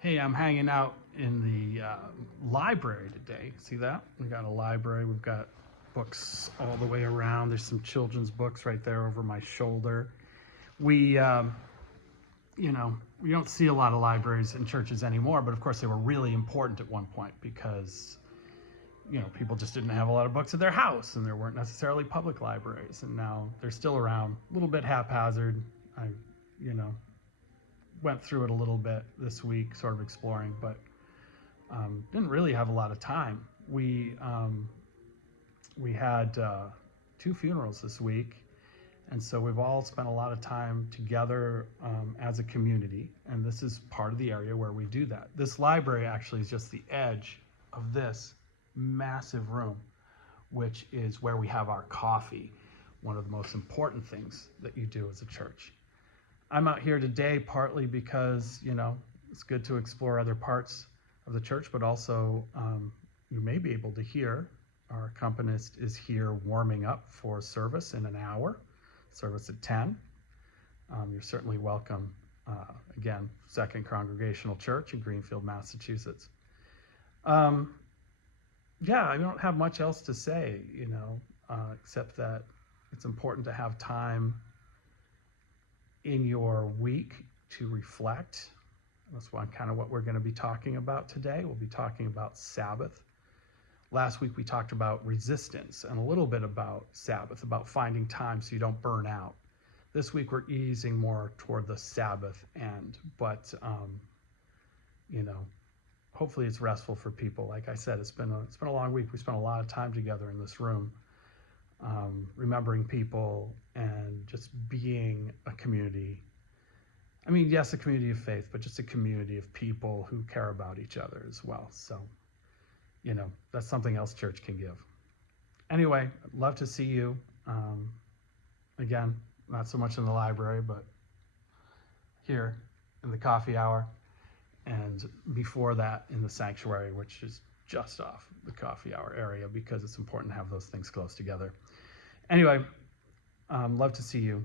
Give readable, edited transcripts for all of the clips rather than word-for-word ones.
Hey, I'm hanging out in the library today. See that? We got a library. We've got books all the way around. There's some children's books right there over my shoulder. We, we don't see a lot of libraries in churches anymore, but of course they were really important at one point because, people just didn't have a lot of books at their house and there weren't necessarily public libraries. And now they're still around, a little bit haphazard. I, went through it a little bit this week, sort of exploring, but didn't really have a lot of time. We had 2 funerals this week, and so we've all spent a lot of time together as a community, and this is part of the area where we do that. This library actually is just the edge of this massive room, which is where we have our coffee, one of the most important things that you do as a church. I'm out here today partly because, it's good to explore other parts of the church, but also you may be able to hear our accompanist is here warming up for service in an hour, service at 10. You're certainly welcome, again, Second Congregational Church in Greenfield, Massachusetts. I don't have much else to say, except that it's important to have time in your week to reflect. That's kind of what we're going to be talking about today. We'll be talking about Sabbath. Last week we talked about resistance and a little bit about Sabbath, about finding time so you don't burn out. This week we're easing more toward the Sabbath end, but hopefully it's restful for people. Like I said, it's been a long week. We spent a lot of time together in this room. Remembering people and just being a community. I mean, yes, a community of faith, but just a community of people who care about each other as well. So, that's something else church can give. Anyway, I'd love to see you. Again, not so much in the library, but here in the coffee hour. And before that in the sanctuary, which is just off the coffee hour area because it's important to have those things close together. Anyway, love to see you.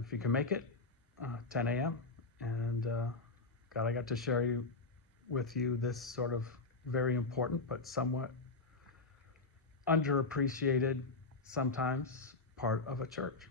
If you can make it, 10 a.m. And God, I got to share with you this sort of very important but somewhat underappreciated sometimes part of a church.